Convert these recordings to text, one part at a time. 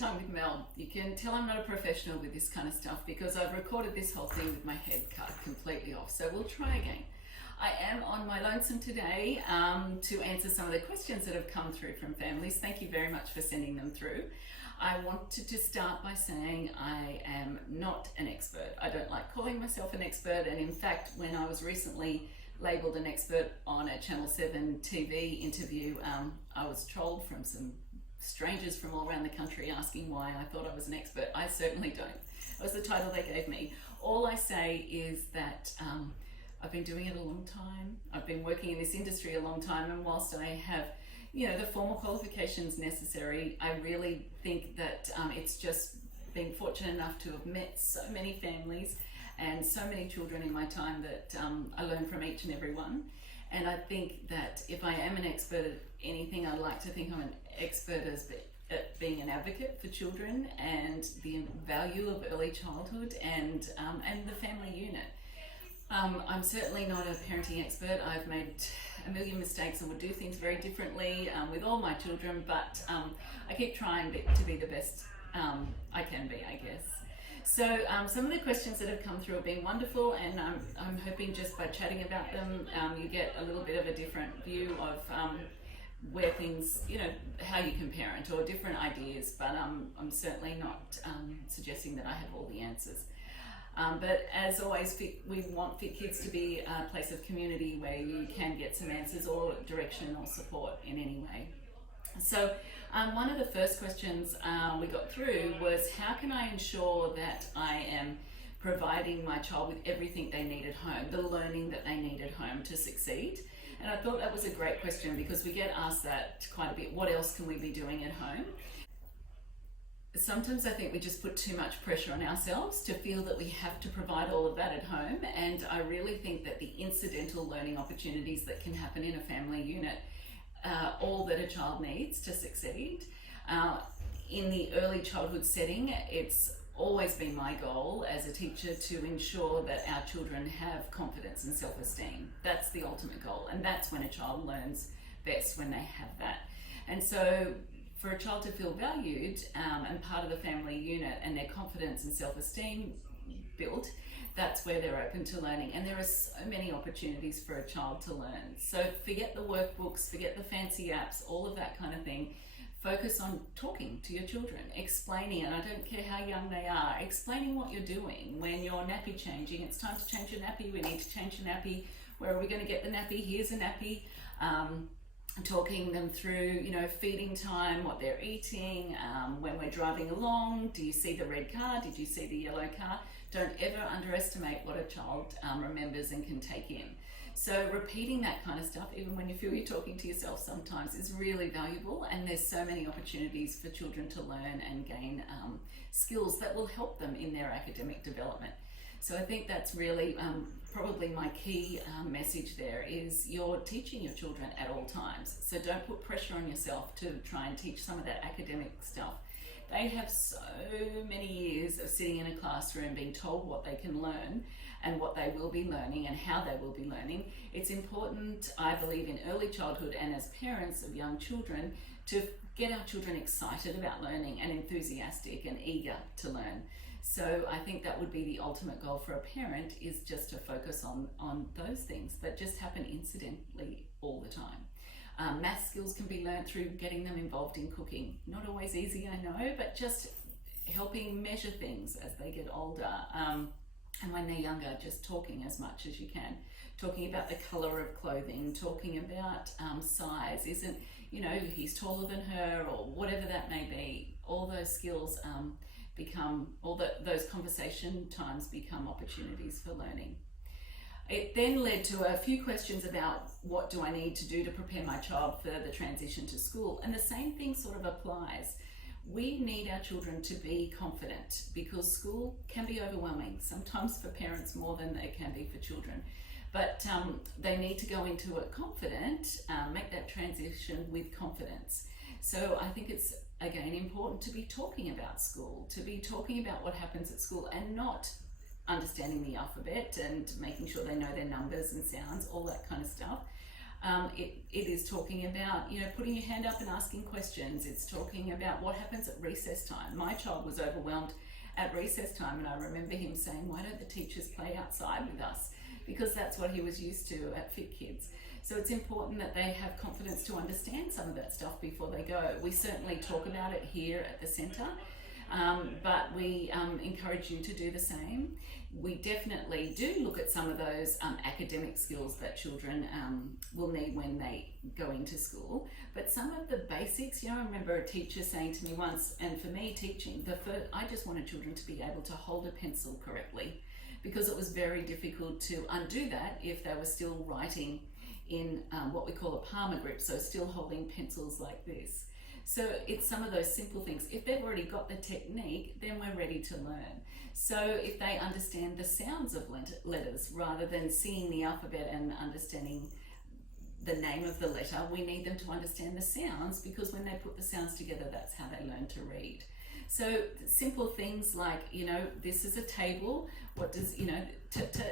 Time with Mel. You can tell I'm not a professional with this kind of stuff because I've recorded this whole thing with my head cut completely off, so we'll try again. I am on my lonesome today to answer some of the questions that have come through from families. Thank you very much for sending them through. I wanted to start by saying I am not an expert. I don't like calling myself an expert, and in fact, when I was recently labelled an expert on a Channel 7 TV interview, I was trolled from some strangers from all around the country asking why I thought I was an expert. I certainly don't. That was the title they gave me. All I say is that I've been doing it a long time. I've been working in this industry a long time, and whilst I have, the formal qualifications necessary, I really think that it's just being fortunate enough to have met so many families and so many children in my time that I learn from each and every one. And I think that if I am an expert at anything, I'd like to think I'm an expert at being an advocate for children and the value of early childhood and the family unit. I'm certainly not a parenting expert. I've made a million mistakes and would do things very differently with all my children, but I keep trying to be the best I can be, I guess. So some of the questions that have come through have been wonderful, and I'm hoping just by chatting about them, you get a little bit of a different view of where things, how you can parent or different ideas, but I'm certainly not suggesting that I have all the answers. But as always, we want Fit Kids to be a place of community where you can get some answers or direction or support in any way. So one of the first questions we got through was, how can I ensure that I am providing my child with everything they need at home, the learning that they need at home to succeed? And I thought that was a great question because we get asked that quite a bit. What else can we be doing at home? Sometimes I think we just put too much pressure on ourselves to feel that we have to provide all of that at home, and I really think that the incidental learning opportunities that can happen in a family unit are all that a child needs to succeed. In the early childhood setting, it's always been my goal as a teacher to ensure that our children have confidence and self-esteem. That's the ultimate goal, and that's when a child learns best, when they have that. And so for a child to feel valued and part of the family unit and their confidence and self-esteem built, that's where they're open to learning. And there are so many opportunities for a child to learn. So forget the workbooks, forget the fancy apps, all of that kind of thing. Focus on talking to your children, explaining, and I don't care how young they are, explaining what you're doing. When you're nappy changing, it's time to change your nappy, we need to change your nappy. Where are we going to get the nappy? Here's a nappy. Talking them through, feeding time, what they're eating, when we're driving along, do you see the red car? Did you see the yellow car? Don't ever underestimate what a child remembers and can take in. So repeating that kind of stuff, even when you feel you're talking to yourself sometimes, is really valuable, and there's so many opportunities for children to learn and gain skills that will help them in their academic development. So I think that's really probably my key message there is you're teaching your children at all times. So don't put pressure on yourself to try and teach some of that academic stuff. They have so many years of sitting in a classroom being told what they can learn and what they will be learning and how they will be learning. It's important, I believe, in early childhood and as parents of young children to get our children excited about learning and enthusiastic and eager to learn. So I think that would be the ultimate goal for a parent, is just to focus on those things that just happen incidentally all the time. Math skills can be learned through getting them involved in cooking. Not always easy, I know, but just helping measure things as they get older. And when they're younger, just talking as much as you can. Talking about the colour of clothing, talking about size. Isn't, he's taller than her, or whatever that may be. All those skills those conversation times become opportunities for learning. It then led to a few questions about what do I need to do to prepare my child for the transition to school, and the same thing sort of applies. We need our children to be confident because school can be overwhelming, sometimes for parents more than it can be for children. But they need to go into it confident, make that transition with confidence. So I think it's, again, important to be talking about school, to be talking about what happens at school and not understanding the alphabet and making sure they know their numbers and sounds, all that kind of stuff. It is talking about, you know, putting your hand up and asking questions. It's talking about what happens at recess time. My child was overwhelmed at recess time, and I remember him saying, why don't the teachers play outside with us? Because that's what he was used to at Fit Kids. So it's important that they have confidence to understand some of that stuff before they go. We certainly talk about it here at the centre, but we encourage you to do the same. We definitely do look at some of those academic skills that children will need when they go into school, but some of the basics, you know, I remember a teacher saying to me once, and for me teaching, I just wanted children to be able to hold a pencil correctly, because it was very difficult to undo that if they were still writing in what we call a palmar grip, so still holding pencils like this. So it's some of those simple things. If they've already got the technique, then we're ready to learn. So if they understand the sounds of letters rather than seeing the alphabet and understanding the name of the letter, we need them to understand the sounds, because when they put the sounds together, that's how they learn to read. So simple things like, you know, this is a table. What does, you know,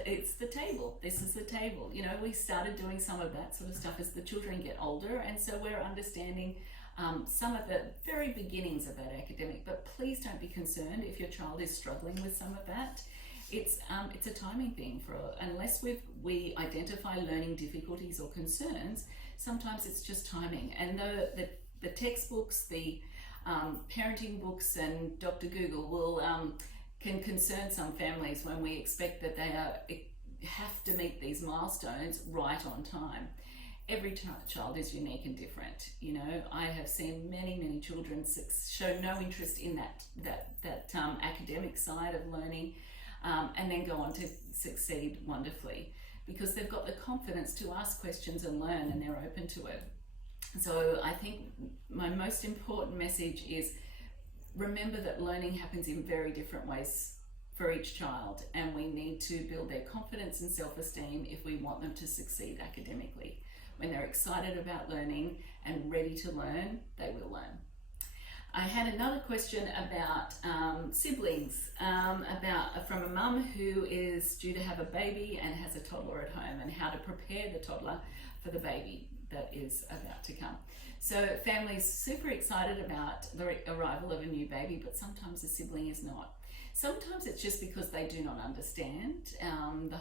it's the table. This is the table. You know, we started doing some of that sort of stuff as the children get older, and so we're understanding some of the very beginnings of that academic. But please don't be concerned if your child is struggling with some of that. It's a timing thing. Unless we identify learning difficulties or concerns, sometimes it's just timing. And the textbooks, the parenting books, and Dr. Google can concern some families when we expect that they have to meet these milestones right on time. Every child is unique and different. You know, I have seen many children show no interest in that academic side of learning, and then go on to succeed wonderfully, because they've got the confidence to ask questions and learn, and they're open to it. So I think my most important message is, remember that learning happens in very different ways for each child, and we need to build their confidence and self-esteem if we want them to succeed academically. When they're excited about learning and ready to learn, they will learn. I had another question about siblings, from a mum who is due to have a baby and has a toddler at home, and how to prepare the toddler for the baby that is about to come. So families super excited about the arrival of a new baby, but sometimes the sibling is not. Sometimes it's just because they do not understand the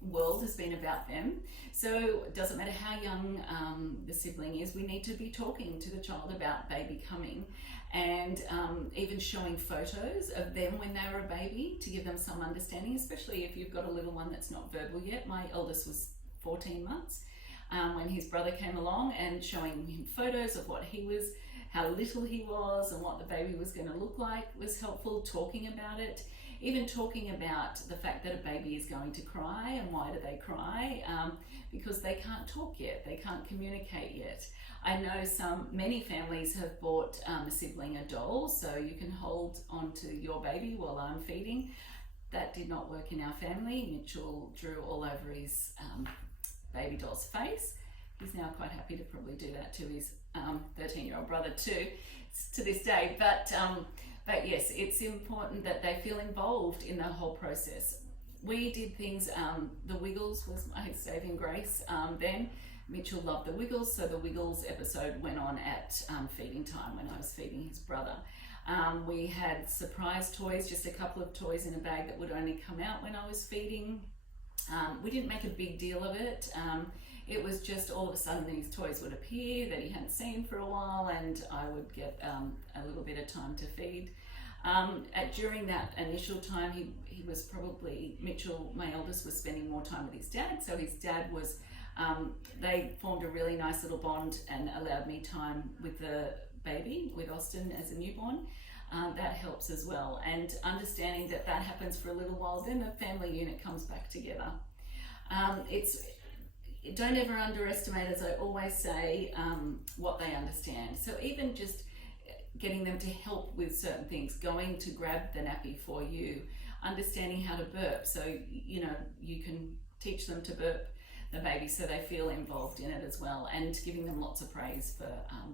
world has been about them. So it doesn't matter how young the sibling is, we need to be talking to the child about baby coming, and even showing photos of them when they were a baby to give them some understanding, especially if you've got a little one that's not verbal yet. My eldest was 14 months when his brother came along, and showing him photos of what he was, how little he was, and what the baby was going to look like was helpful. Talking about it, even talking about the fact that a baby is going to cry, and why do they cry, because they can't talk yet, they can't communicate yet. I know many families have bought a sibling a doll, so you can hold on to your baby while I'm feeding. That did not work in our family. Mitchell drew all over his baby doll's face. He's now quite happy to probably do that to his 13-year-old brother too, to this day. But yes, it's important that they feel involved in the whole process. We did things, the Wiggles was my saving grace then. Mitchell loved the Wiggles, so the Wiggles episode went on at feeding time when I was feeding his brother. We had surprise toys, just a couple of toys in a bag that would only come out when I was feeding. We didn't make a big deal of it. It was just all of a sudden these toys would appear that he hadn't seen for a while, and I would get a little bit of time to feed. During that initial time, he was probably, Mitchell, my eldest, was spending more time with his dad, so his dad was, they formed a really nice little bond and allowed me time with the baby, with Austin as a newborn. That helps as well, and understanding that happens for a little while, then the family unit comes back together. Don't ever underestimate, as I always say, what they understand. So even just getting them to help with certain things, going to grab the nappy for you, understanding how to burp, so you know you can teach them to burp the baby so they feel involved in it as well, and giving them lots of praise for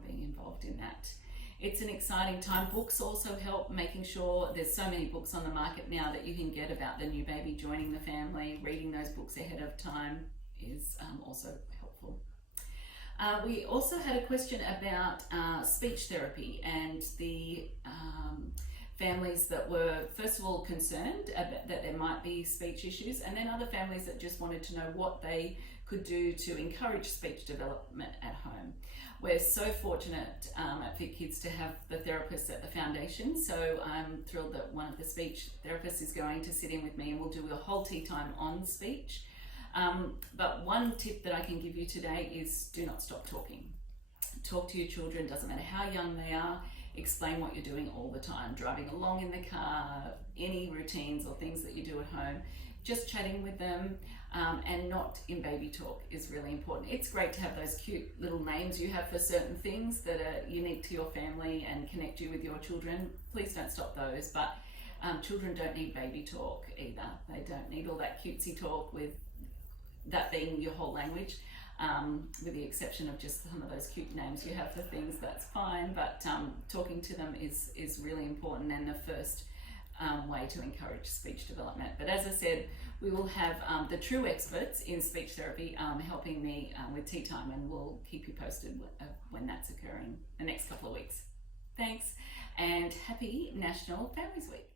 being involved in that. It's an exciting time. Books also help, making sure there's so many books on the market now that you can get about the new baby joining the family. Reading those books ahead of time is also helpful. We also had a question about speech therapy and the families that were, first of all, concerned that there might be speech issues, and then other families that just wanted to know what they could do to encourage speech development at home. We're so fortunate at Fit Kids to have the therapists at the foundation, so I'm thrilled that one of the speech therapists is going to sit in with me and we'll do a whole tea time on speech. But one tip that I can give you today is do not stop talking. Talk to your children, doesn't matter how young they are. Explain what you're doing all the time, driving along in the car, any routines or things that you do at home. Just chatting with them and not in baby talk is really important. It's great to have those cute little names you have for certain things that are unique to your family and connect you with your children. Please don't stop those, but children don't need baby talk either. They don't need all that cutesy talk with that being your whole language. With the exception of just some of those cute names you have for things, that's fine, but talking to them is really important and the first way to encourage speech development. But as I said, we will have the true experts in speech therapy helping me with tea time, and we'll keep you posted when that's occurring the next couple of weeks. Thanks, and happy National Families Week.